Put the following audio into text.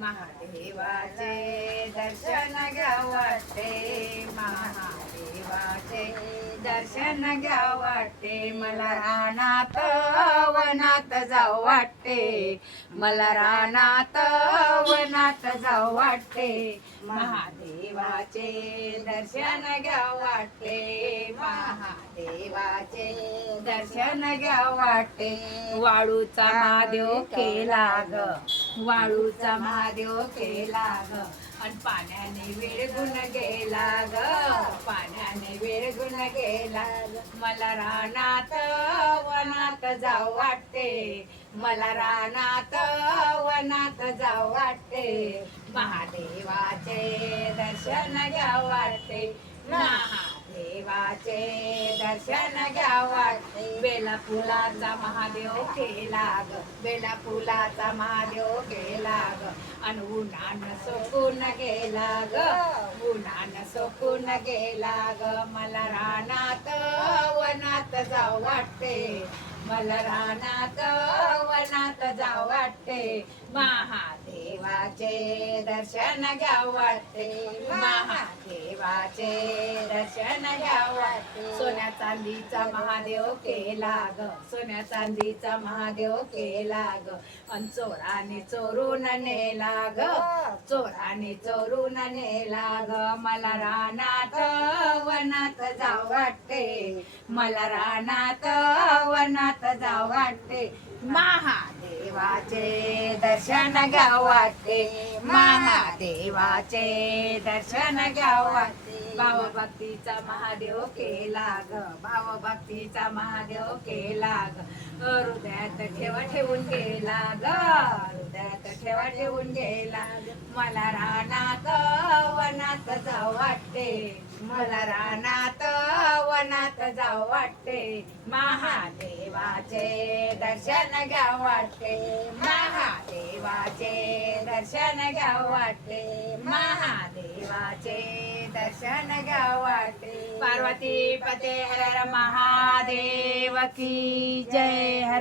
महादेवाचे दर्शन घ्यावाटे महादेवाचे दर्शन घ्या वाटते मला रानात वनात जाऊ वाटते मला रानात वनात जाऊ वाटते महादेवाचे दर्शन घ्या वाटते महादेवाचे दर्शन घ्या वाटते वाळूचा महादेव केला ग. वाळूचा महादेव केला ग. आणि पाण्याने वेळगुण गेला ग. पाण्याने वेळगुण गेला मला रानात वनात जाऊ वाटते. मला रानात वनात जाऊ वाटते. महादेवाचे दर्शन घ्या वाटते. देवाचे दर्शन घ्यावा. वाटते बेला फुलाचा महादेव केला ग बेला फुलाचा महादेव केला ग आणि उन्हानं सोकून गेला ग उन्हान सोकून गेला ग मला रानात वनात जाऊ वाटते. मला रानात वनात जाऊ वाटते. महादेवाचे दर्शन घ्याव वाटते. महादेवाचे दर्शन सोन्या चांदीचा महादेव केला ग. सोन्या चांदीचा महादेव केला ग. अन चोराने चोरून नेला ग. चोराने चोरून नेला ग. मला रानात वनात जाव वाटते. मला रानात वनात जाव वाटते. महादेवाचे दर्शन घ्या वाटते महादेवाचे. दर्शन घ्या वाटते महादेव केला ग. भावभक्तीचा महादेव केला ग. हृदयात ठेवा ठेवून गेला ग. हृदयात ठेवा ठेवून गेला मला रानात वनात जाऊ वाटते. मला रानात वनात जाऊ वाटते. महादेवाचे दर्शन घ्या वाटते. महादेवाचे दर्शन घ्या वाटते. महादेवाचे दर्शन घ्या वाटते. पार्वती पते हर महादेव की जय हर